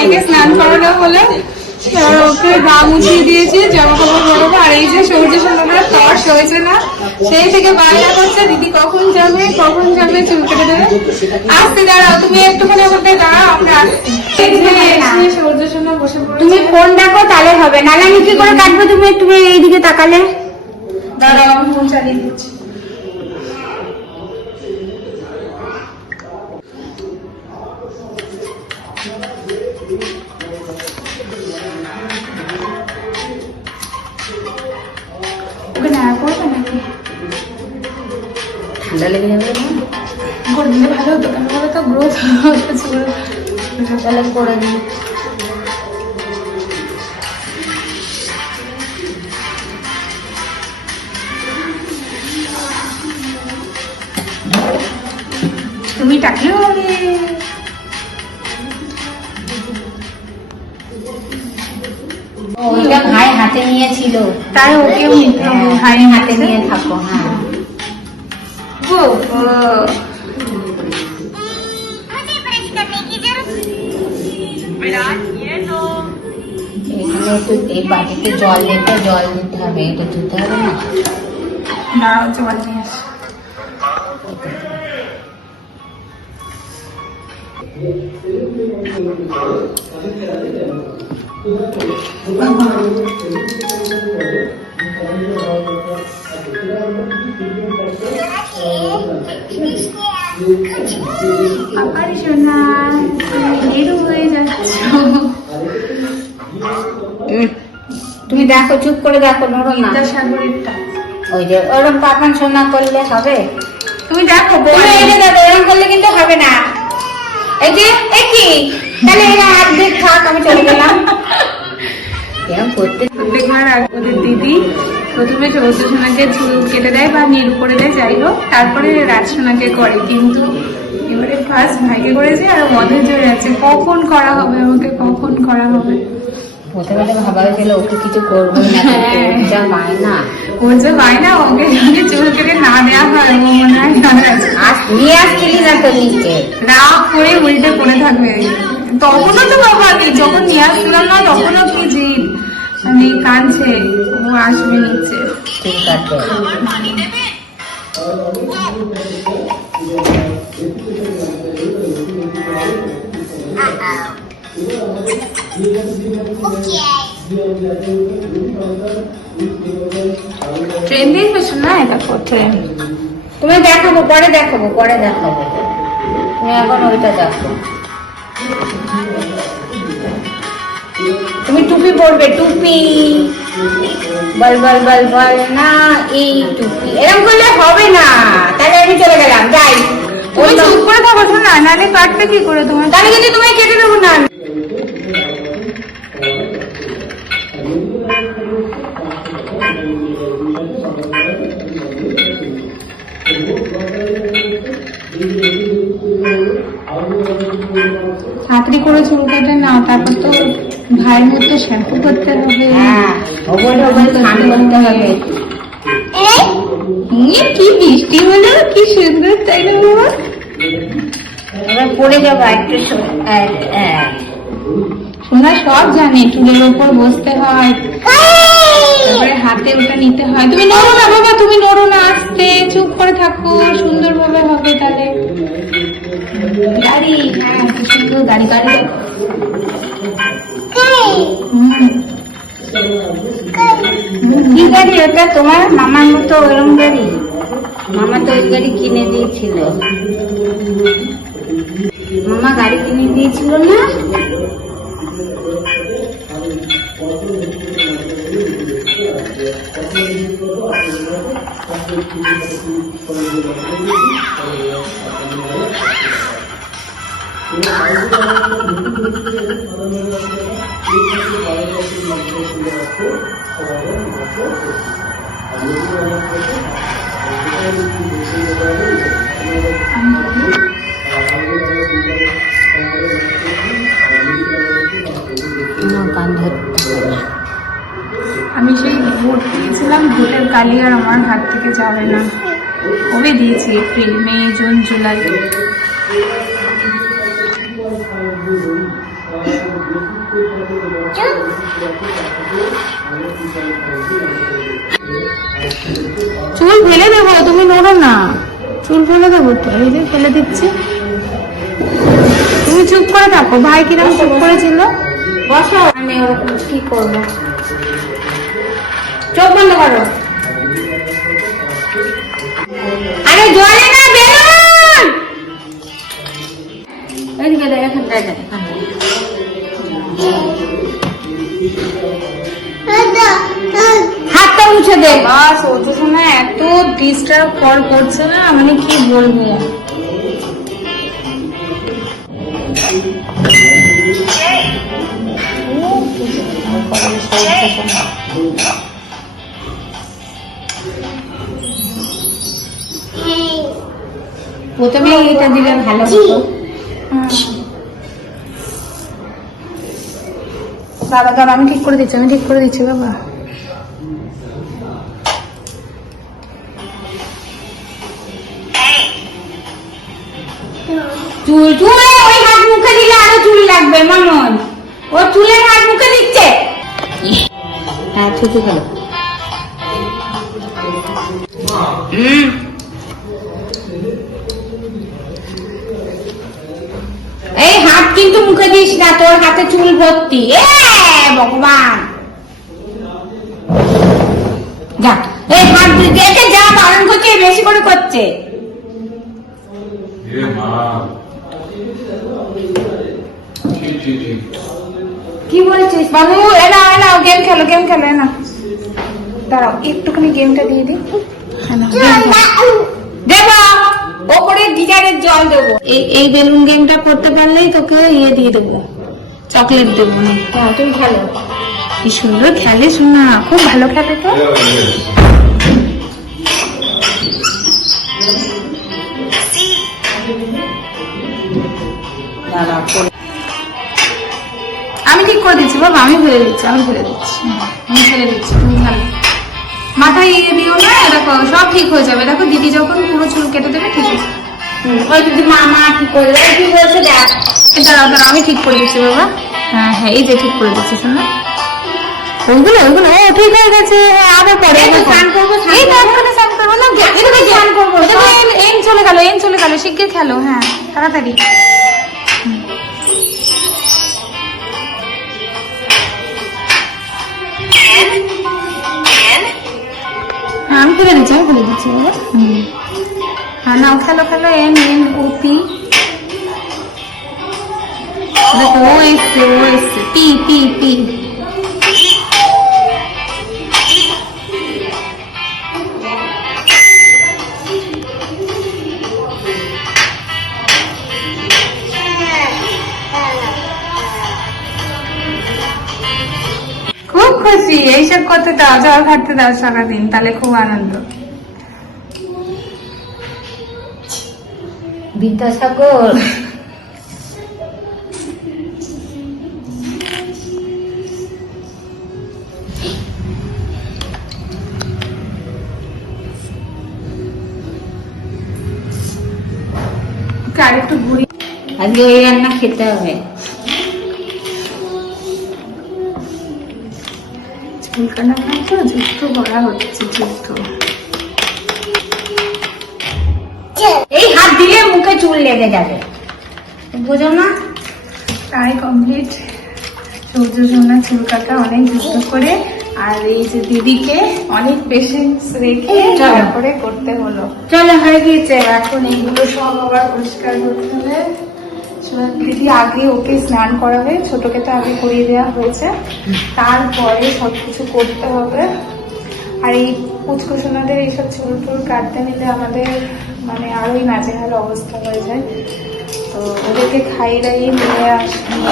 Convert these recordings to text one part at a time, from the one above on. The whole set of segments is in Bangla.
ভাইকে স্নান করানো হলো, ওকে গা মুছিয়ে দিয়েছি, জামা কাপড় পরাবো। আর এই যে সূর্য সোনারা টর্চ হয়েছে না, সেই থেকে বায়না করছে দিদি কখন যাবে চুল কেটে দেবে। আসতে দাঁড়াও, তুমি একটুখানি আমাদের দাঁড়াও, আমরা সূর্য সোনা বসে পড়েছে। তুমি ফোন দেখো তাহলে হবে, নাহলে আমি কি করে কাটবো? তুমি এইদিকে তাকালে। দাঁড়াও, আমি ফোন চালিয়ে দিচ্ছি। ঠান্ডা লেগে যাবে না? করে দিলে ভালো হতো, কেন বলো তো গ্রোথ তাহলে করে দিই। তুমি টাকলেও হবে। ওইটা ভাই হাতে নিয়েছিল, তাই ওকেও নিতে হবে, ভাই হাতে নিয়ে থাকো। হ্যাঁ এখানে একটু এই বাটিতে জল দিতে হবে, এটা ধুতে হবে না? দাঁড়াও, জল নিয়ে আসি। আবার শোনা বেরো হয়ে যাচ্ছ। তুমি দেখো, চুপ করে দেখো, নরম না। সাগরেরটা ওই যে ওরকম পাকান সোনা করলে হবে। তুমি দেখো, এরকম করলে কিন্তু হবে না। এই যে কি তাহলে এরা হাত দিয়ে থাক, আমি চলে গেলাম। এরকম করতে প্রত্যেকবার ওদের দিদি প্রথমে চৌদ্দ সোনাকে চুল কেটে দেয় বা নীল করে দেয়, যাই হোক, তারপরে রাজ সোনাকে করে। কিন্তু এবারে ফার্স্ট ভাইকে করেছে, আর মদের জোরে আছে কখন করা হবে, আমাকে কখন করা হবে। প্রথমে ভাবা হয়েছিল ওকে কিছু করবো না, যা মায়না, ওর যে মায়না, ওকে যদি চুল কেটে না দেওয়া হয়, ও মনে হয় নিয়ে আসছিলি না তো নিচে, রাগ করে উল্টে পড়ে থাকবে। তখনও তো বাবা নেই, যখন নিয়ে আসছিলাম না তখনও কি জিদ, মানে কাঁদছে, ও আসবে নিচে। ঠিক আছে। ট্রেন দিয়ে পেছন না, এটা ট্রেন। তুমি দেখাবো, পরে দেখাবো। তুমি এখন ওইটা দেখো। তুমি টুপি পরবে, টুপি বল বল বল বল না, এই টুপি এরকম করলে হবে না। তাহলে আমি চলে গেলাম, যাই। তুমি চুপ করে থাকো না, নাহলে কাটবে কি করে তোমার? তাহলে কিন্তু তোমায় কেটে দেবো না। ছাত্রী করে চুল কেটে না, তারপর তো ভাইয়ের মধ্যে শ্যাম্পু করতে হবে। হ্যাঁ, স্নান করতে হবে। কি বৃষ্টি হলো, কি সুন্দর, তাই না বাবা? এবার পড়ে যাবো একটু। সোনা সব জানে, চুলের ওপর বসতে হয়, তারপরে হাতে ওটা নিতে হয়। তুমি নড়ো না বাবা, তুমি নড়ো না, আস্তে চুপ করে থাকো, সুন্দর ভাবে হবে। তাহলে গাড়ি, হ্যাঁ সুন্দর গাড়ি, গাড়ি কি গাড়ি ওটা? তোমার মামার মতো ওরম গাড়ি? মামা তো ওই গাড়ি কিনে দিয়েছিল। মামা গাড়ি কিনে দিয়েছিল না? আমি সেই ভোট দিয়েছিলাম, ভোটের কালি আর আমার হাত থেকে যাবে না। কবে দিয়েছি? এপ্রিল, মে, জুন, জুলাই। চুল ফেলে দেবো, তুমি নড়ো না, চুল ফেলে দেবো তো, এই যে ফেলে দিচ্ছি। তুমি চুপ করে থাকো, ভাই কিরকম চুপ করেছিল। বসো, আমি ওরকম কি করবো, চোখ বন্ধ করো। আরে জলে না, বেলুন এদিকে দেখ, এখানটায় দেখ, হাতটা মুছে দে। বাস ওর সময় এত ডিস্টার্ব করছে না, মানে কি বলবো। প্রথমে এটা দিলে ভালো হতো। বাবা দাঁড়া, আমি ঠিক করে দিচ্ছি, আমি ঠিক করে দিচ্ছি বাবা। চুল চুলে ওই হাত মুখে দিলে আরো চুল লাগবে মনন, ও চুলের হাত মুখে দিচ্ছে। হ্যাঁ ছুটু খেলো। এই হাত কিন্তু মুখে দিস না, তোর হাতে চুল ভর্তি। এ ভগবান, যা এই হাত দেখে যা বারণ করছে, বেশি করে করছে। কি বলছিস বাবু? এনা এনা গেম খেলো, গেম খেলো, এনা দাঁড়াও একটুখানি গেমটা দিয়ে দিই। দেবো ওপরে গিজারের জল দেবো। এই বেলুন গেমটা করতে পারলেই তোকে ইয়ে দিয়ে দেবো, চকলেট দেবো না। হ্যাঁ তুমি খেলো। কি সুন্দর খেলে, শোনা খুব ভালো খেলে তো। আমি ঠিক করে দিচ্ছি বাবা, আমি ফেলে দিচ্ছি, আমি ফেলে দিচ্ছি, আমি ফেলে দিচ্ছি, তুমি খেলো। মাথায় ইয়ে দিও না, দেখো সব ঠিক হয়ে যাবে। দেখো দিদি যখন পুরো চুল কেটে দেবে ঠিক আছে। ওই যদি মামা কি করবে, কি বলছে দেখ। দাঁড়াও দাঁড়াও, আমি ঠিক করে দিচ্ছি বাবা। হ্যাঁ হ্যাঁ, এই যে ঠিক করে দিচ্ছি, শোনো ওইগুলো ওইগুলো, ও ঠিক হয়ে গেছে। হ্যাঁ আবার পরে স্নান করবো, এই তো এক্ষুনি স্নান করবো না, এদিকে স্নান করবো। দেখো এন চলে গেল, এন চলে গেল, শিগগির খেলো। হ্যাঁ তাড়াতাড়ি। হ্যাঁ আমি ফেলে দিচ্ছি, আমি ফেলে দিচ্ছি বাবা। হ্যাঁ নাও খেলো খেলো, এন এন ওপি। দেখো ও এসছে, ও এসছে, পি পি পি। খুব খুশি, এইসব করতে দাও, জল খাটতে দাও সারাদিন, তাহলে খুব আনন্দ। বিদ্যাসাগর আর একটু ঘুরি, আজকে ওই রান্না খেতে হবে। চুলকানা খাচ্ছ, যুক্ত করা হচ্ছে, যুক্ত। এই হাত দিলে মুখে চুল লেগে যাবে, বুঝো না? প্রায় কমপ্লিট। সূর্য সোনা চুল কাটা অনেক যুক্ত করে, আর এই যে দিদিকে অনেক পেশেন্স রেখে তারপরে করতে হলো। চলো হয়ে গিয়েছে। এখন এইগুলো সব আবার পরিষ্কার করতে হবে। দিদি আগে ওকে স্নান করাবে, ছোটকে তো আগে করিয়ে দেওয়া হয়েছে, তারপরে সবকিছু করতে হবে। আর এই পুচকুসোনাদের এইসব চুল টুল কাটতে নিলে আমাদের মানে আরোই নাজেহাল অবস্থা হয়ে যায়। তো ওদেরকে খাইয়ে দাইয়ে নিয়ে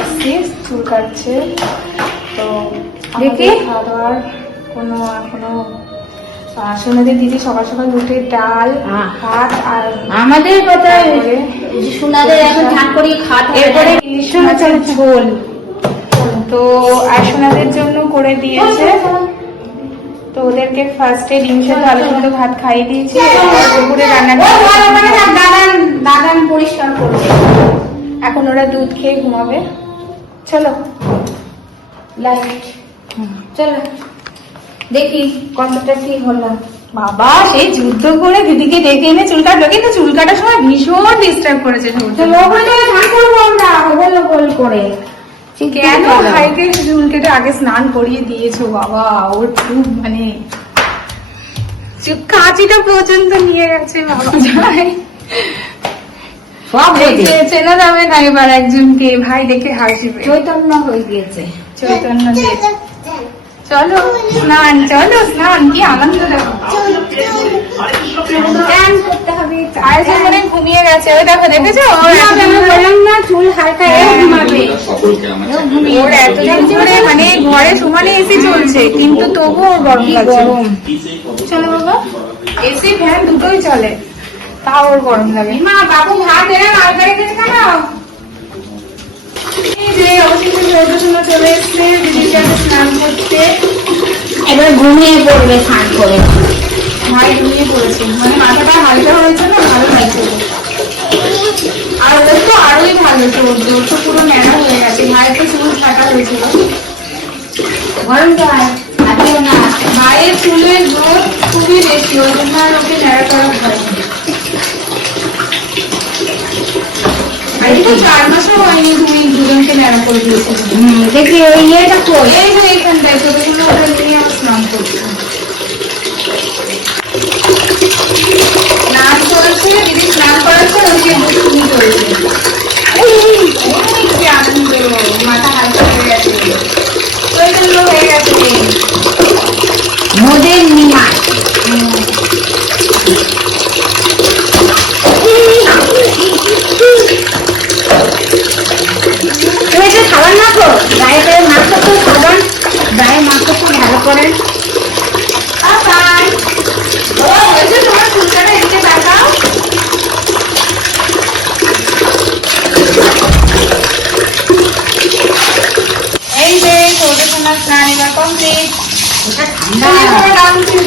এসছি, চুল কাটছে। তো দেখি খাওয়া দাওয়ার কোনো এখনো সোনাদের দিদি সকাল সকাল উঠে ডাল ভাত আর আমাদের কথা সোনাদের এখন ধান করিয়ে খাওয়া, এরপরে ইলিশ মাছের ঝোল তো আর সোনাদের জন্য করে দিয়েছে। তো ওদেরকে ফার্স্টে ডিম সেদ্ধ আলু সেদ্ধ ভাত খাইয়ে দিয়েছি, দুপুরে রান্না দাদান পরিষ্কার করছে। এখন ওরা দুধ খেয়ে ঘুমাবে। চলো লাইট চলো দেখি কতটা ঠিক হলো। বাবা সেই যুদ্ধ করে দিদিকে ডেকে এনে চুল কাটলো, কিন্তু চুল কাটার সময় ভীষণ ডিস্টার্ব করেছে সূর্য। তো ওখানে ধান করবো আমরা হবল হবল করে। কেন ভাইকে চুল কেটে আগে স্নান করিয়ে দিয়েছো বাবা? ওর খুব মানে কাঁচিটা পর্যন্ত নিয়ে গেছে বাবা। যাই সব হয়েছে, চেনা যাবে না এবার একজনকে, ভাই দেখে হাসবে। চৈতন্য হয়ে গিয়েছে। চৈতন্য দেব। চলো স্নান, চলো স্নান, কি আনন্দ দেখো। স্নান করতে হবে। আয়সা মনে হয় ঘুমিয়ে গেছে, ওই দেখো দেখেছো বললাম না চুল হালকা এ ঘুমাবে। ওর এতদিন ধরে মানে ঘরে সমানে এসি চলছে, কিন্তু তবু ওর গরম লাগছে। চলো বাবা, এসি ফ্যান দুটোই চলে, তাও ওর গরম লাগে। মা বাবু ভাত এনে হালকা রেখেছে কেন? এই যে অবশেষে সৌরজন্য চলে এসছে, দিদিকে স্নান করতে। এবার ঘুমিয়ে পড়বে স্নান করে। ভাই ঘুমিয়ে পড়েছে, মানে মাথাটা হালকা হয়েছে না, ভালো লাগছে। আর ওর তো আরোই ভালো, ওর তো পুরো ন্যাড়া হয়ে গেছে। ভাইয়ের তো চুল কাটা হয়েছিল। গরম জল আদিও না। ভাইয়ের চুলের গ্রোথ খুবই বেশি, ওই জন্য আর ওকে ন্যাড়া করা হয়নি। এই তো 4 মাসও হয়নি তুমি দুজনকে ন্যাড়া করে দিয়েছিল। দেখি ওই ইয়েটা কই? এই যে এইখানটায় ছোট ছোট ওটা নিয়ে আমার স্নান করছে। স্নান করেছে, দিদি স্নান করাচ্ছে, ওকে দুষ্টুমি করেছে। কি আনন্দ, মাথা হালকা হয়ে গেছে, চৈতন্য হয়ে গেছে। মোদের নিমা। তুমি যে খাবার মাখো, গায়ে গায়ে মাখো তো খাবার, গায়ে মাখো তো ভালো করে। বাই। ও হয়েছে তোমার চুলটাটা, এদিকে দেখাও। এই যে ছোট সোনার স্নান এবার কমপ্লিট। এটা ঠান্ডা। নাম কি